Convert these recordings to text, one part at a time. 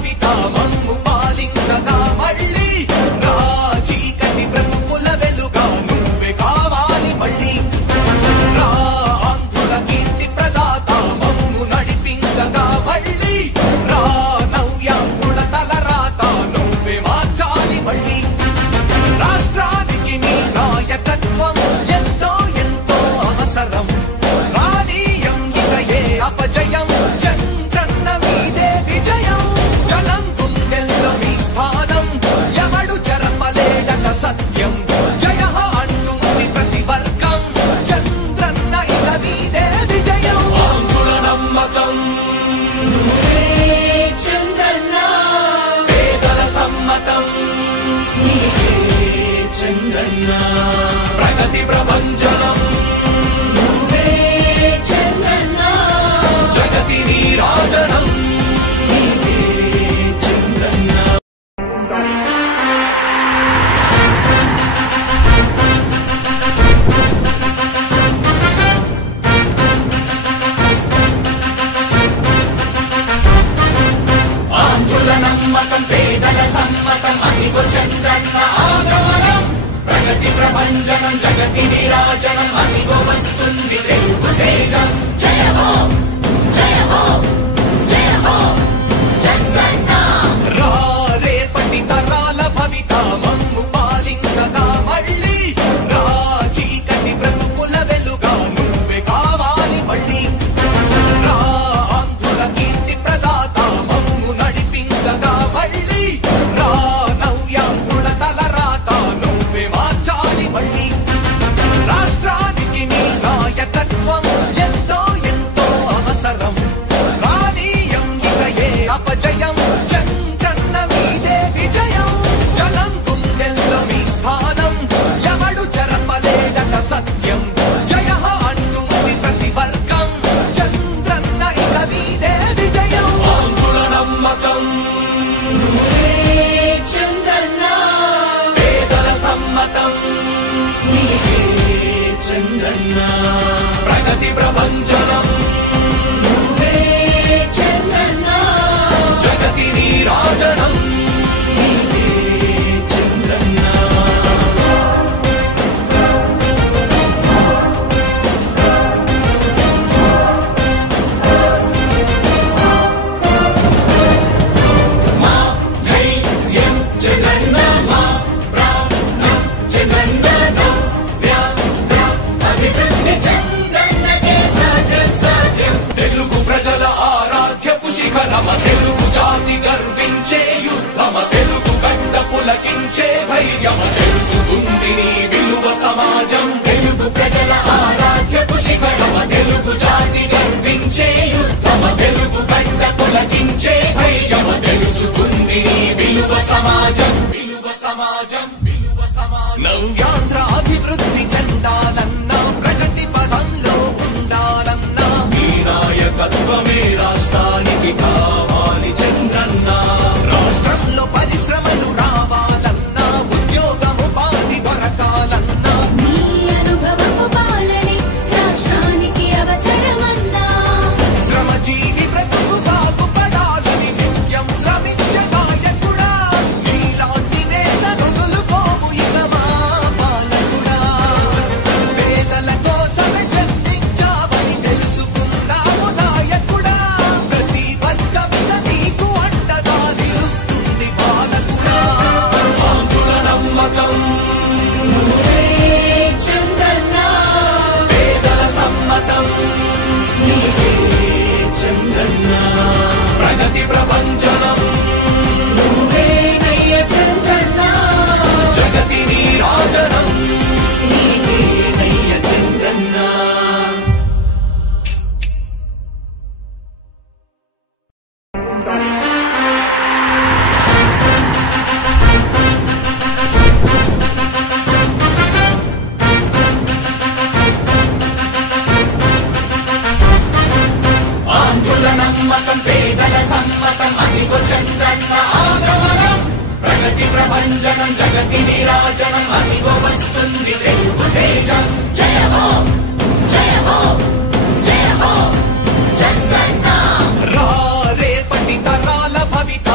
భవిత మమ్ము పాలించగా మళ్ళీ రా చీకటి బ్రతుకుల వెలుగా నువ్వే కావాలి మళ్ళీ రా ఆంధ్రుల కీర్తి ప్రదాత మమ్ము నడిపించగా మళ్ళీ రా నవ్యాంధ్రుల తలరాత నువ్వే మార్చాలి మళ్ళీ రాష్ట్రానికి నీ నాయకత్వం ఎంతో ఎంతో అవసరం రానీయం ఇక ఏ అపజయం చంద్రన్న మీదే విజయం జనం గుండెల్లో మీ స్థానం ఎవడు చెరపలేడట సత్యం జయ అంటుంది ప్రతి వర్గం చంద్రన్న ఇక మీదే విజయం ఆంధ్రుల నమ్మకం చంద్రన్న పేదల సమ్మతం చంద్రన్న ప్రగతి ప్రభంజనం చంద్రన్న జగతి నీరాజనం చంద్రన్న ఆంధ్రుల నమ్మకం పేదల సమ్మతం అదిగో చంద్రన్న ఆగమనం ప్రగతి ప్రభంజనం జగతి నీరాజనం అదిగో వస్తుంది తెలుగు తేజం జయ హో జయ హో జయ హో చంద్రన్న రా రేపటి తరాల భవిత మమ్ము పాలించగా మళ్ళీ రా చీకటి బ్రతుకుల వెలుగా నువ్వే కావాలి మళ్ళీ రా ఆంధ్రుల కీర్తి ప్రదాత మమ్ము నడిపించగా మళ్ళీ రా నవ్యాంధ్రుల తలరాత నువ్వే మార్చాలి మళ్ళీ రాష్ట్రానికి నీ నాయకత్వం ఎంతో ఎంతో అవసరం రానీయం ఇక ఏ అపజయం చంద్రన్న మీదే విజయం జనం గుండెల్లో మీ స్థానం ఎవడు చెరపలేడట సత్యం జయ అంటుంది ప్రతి వర్గం చంద్రన్న ఇక మీదే విజయం ఆంధ్రుల నమ్మకం చంద్రన్న పేదల సమ్మతం చంద్రన్న ప్రగతి ప్రభంజనం చంద్రన్న జగతి నీరాజనం చంద్రన్న మా ధైర్యం చంద్రన్న మా ప్రాణం చంద్రన్న అభివృద్ధి చంద్రన్నకే సాధ్యం సాధ్యం తెలుగు ప్రజల ఆరాధ్యపు శిఖరమ తెలుగు జాతి గర్వించే యుద్ధమ తెలుగు గడ్డ పులకించే ధైర్యమ తెలుసుకుంది నీ విలువ సమాజం తెలుగు ప్రజల ఆరాధ్యపు శిఖరమ తెలుగు జాతి గర్వించే యుద్ధమ తెలుగు గడ్డ పులకించే ధైర్యమ తెలుసుకుంది నీ విలువ సమాజం విలువ సమాజం విలువ సమాజం నవ్యాంధ్ర అభివృద్ధి చెందాలన్నా ప్రగతి పదంలో ఉండాలన్నా నీ నాయకత్వమే రాష్ట్రానికి కావాలి చంద్రన్న రాష్ట్రంలో పరిశ్రమలు రావాలన్నా ఉద్యోగం ఉపాధి దొరకాలన్నా నీ అనుభవపు పాలనే రాష్ట్రానికి అవసరమన్నా శ్రమజీవి బ్రతుకు బాగుపడాలని నిత్యం శ్రమించే నాయకుడా నీలాంటి నేత నుదులుకోవు ఇక మా పాలకుడా పేదల కోసమే జన్మించావని తెలుసుకున్నావు నాయకుడా ప్రతి వర్గమిక నీకు అండగా నిలుస్తుంది పాలకుడా ఆంధ్రుల నమ్మకం చంద్రన్న పేదల సమ్మతం చంద్రన్న ప్రగతి ప్రభంజనం నువ్వేనయ్య చంద్రన్న జగతి నీరాజనం నీవేనయ్య చంద్రన్న ఆంధ్రుల నమ్మకం పేదల సమ్మతం అదిగో చంద్రన్న ఆగమనం ప్రగతి ప్రభంజనం జగతి నీరాజనం అదిగో వస్తుంది తెలుగు తేజం జయ హో జయ హో జయ హో చంద్రన్న రా రేపటి తరాల భవిత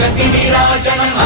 జగతి విరాజనం